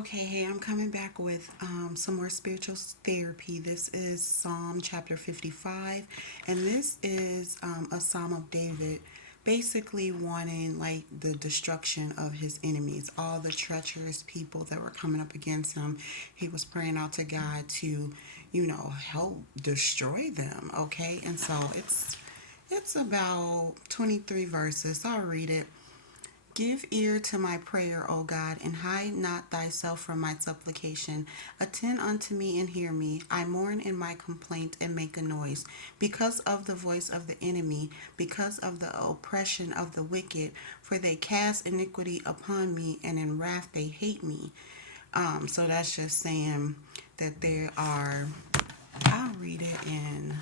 Okay, hey, I'm coming back with some more spiritual therapy. This is Psalm chapter 55, and this is a Psalm of David basically wanting like the destruction of his enemies, all the treacherous people that were coming up against him. He was praying out to God to, help destroy them, okay? And so it's about 23 verses. I'll read it. Give ear to my prayer, O God, and hide not thyself from my supplication. Attend unto me and hear me. I mourn in my complaint and make a noise. Because of the voice of the enemy, because of the oppression of the wicked, for they cast iniquity upon me, and in wrath they hate me. So that's just saying that there are, I'll read it in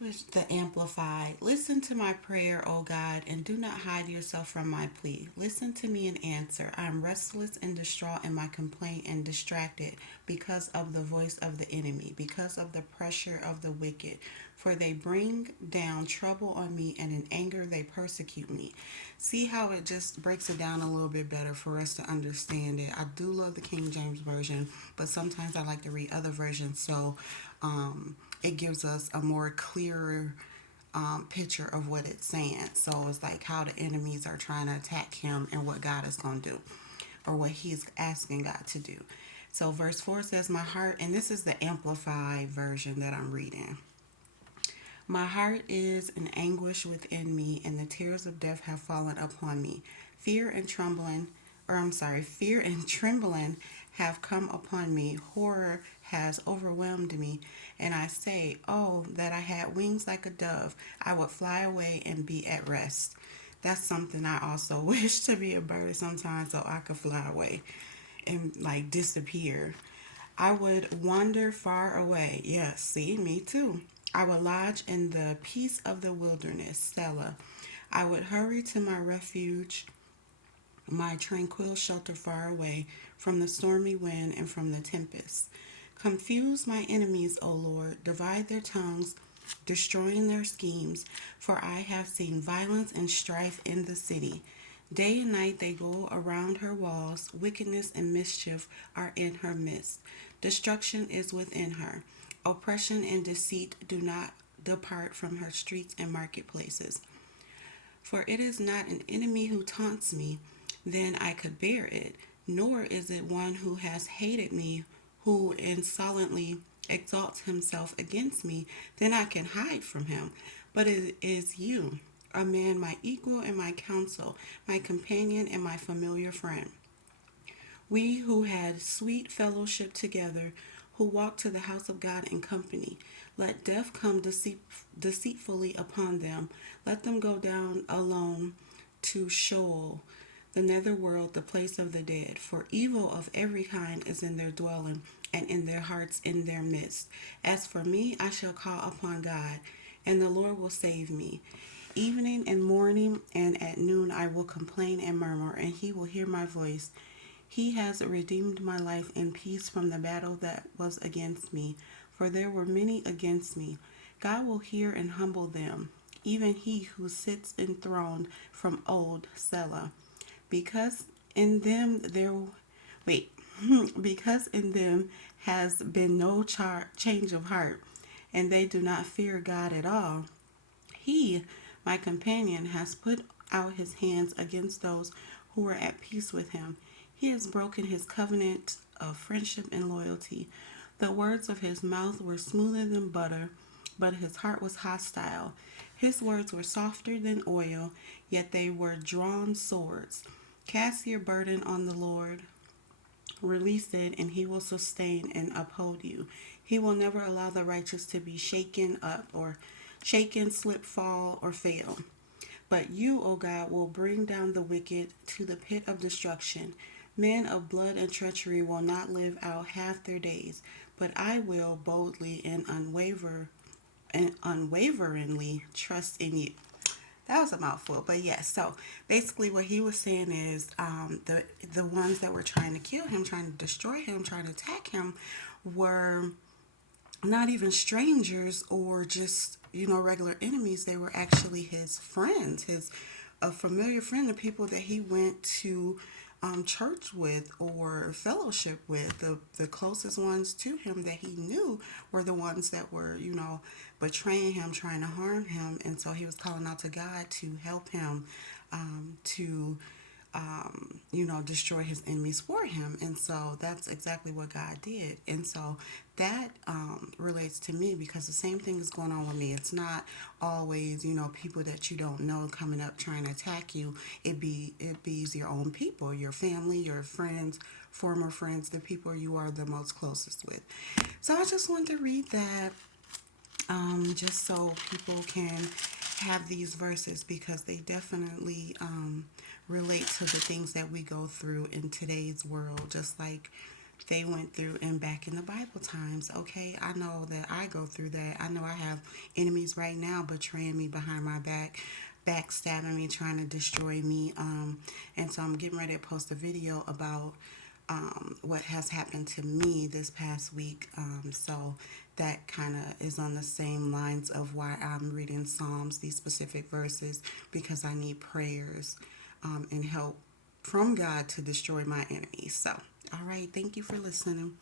which the Amplified. Listen to my prayer, O God, and do not hide yourself from my plea. Listen to me and answer. I am restless and distraught in my complaint and distracted because of the voice of the enemy, because of the pressure of the wicked. For they bring down trouble on me, and in anger they persecute me. See how it just breaks it down a little bit better for us to understand it. I do love the King James Version, but sometimes I like to read other versions so it gives us a more clearer picture of what it's saying. So it's like how the enemies are trying to attack him and what God is going to do or what he's asking God to do. So verse 4 says, My heart, and this is the Amplified version that I'm reading. My heart is in anguish within me, and the tears of death have fallen upon me. Fear and trembling have come upon me. Horror has overwhelmed me. And I say, Oh, that I had wings like a dove. I would fly away and be at rest. That's something I also wish to be a bird sometimes so I could fly away and like disappear. I would wander far away. Yes, see, me too. I would lodge in the peace of the wilderness, Selah. I would hurry to my refuge, my tranquil shelter far away from the stormy wind and from the tempest. Confuse my enemies, O Lord, divide their tongues, destroying their schemes, for I have seen violence and strife in the city. Day and night they go around her walls, wickedness and mischief are in her midst. Destruction is within her. Oppression and deceit do not depart from her streets and marketplaces. For it is not an enemy who taunts me, then I could bear it, nor is it one who has hated me, who insolently exalts himself against me, then I can hide from him. But it is you, a man my equal in my counsel, my companion and my familiar friend. We who had sweet fellowship together, who walked to the house of God in company. Let death come deceitfully upon them. Let them go down alone to Sheol, the netherworld, the place of the dead. For evil of every kind is in their dwelling, and in their hearts in their midst. As for me, I shall call upon God, and the Lord will save me. Evening and morning and at noon I will complain and murmur, and he will hear my voice. He has redeemed my life in peace from the battle that was against me, for there were many against me. God will hear and humble them, even he who sits enthroned from old Selah. Because in them there wait, because in them has been no change of heart, and they do not fear God at all. He, my companion, has put out his hands against those who were at peace with him. He has broken his covenant of friendship and loyalty. The words of his mouth were smoother than butter, but his heart was hostile. His words were softer than oil, yet they were drawn swords. Cast your burden on the Lord, release it, and he will sustain and uphold you. He will never allow the righteous to be shaken up or shaken, slip, fall, or fail. But you, O God, will bring down the wicked to the pit of destruction. Men of blood and treachery will not live out half their days, but I will boldly and unwaveringly trust in you. That was a mouthful, but yes. So basically, what he was saying is, the ones that were trying to kill him, trying to destroy him, trying to attack him, were not even strangers or just regular enemies. They were actually his friends, his a familiar friend, the people that he went to church with or fellowship with. The closest ones to him that he knew were the ones that were, betraying him, trying to harm him. And so he was calling out to God to help him, to destroy his enemies for him. And so that's exactly what God did. And so that relates to me because the same thing is going on with me. It's not always, people that you don't know coming up trying to attack you. It be your own people, your family, your friends, former friends, the people you are the most closest with. So I just wanted to read that just so people can have these verses because they definitely relate to the things that we go through in today's world, just like they went through and back in the Bible times. Okay, I know that I go through that. I know I have enemies right now betraying me behind my back, backstabbing me, trying to destroy me. And so I'm getting ready to post a video about what has happened to me this past week. So that kind of is on the same lines of why I'm reading Psalms, these specific verses, because I need prayers and help from God to destroy my enemies. So, all right, thank you for listening.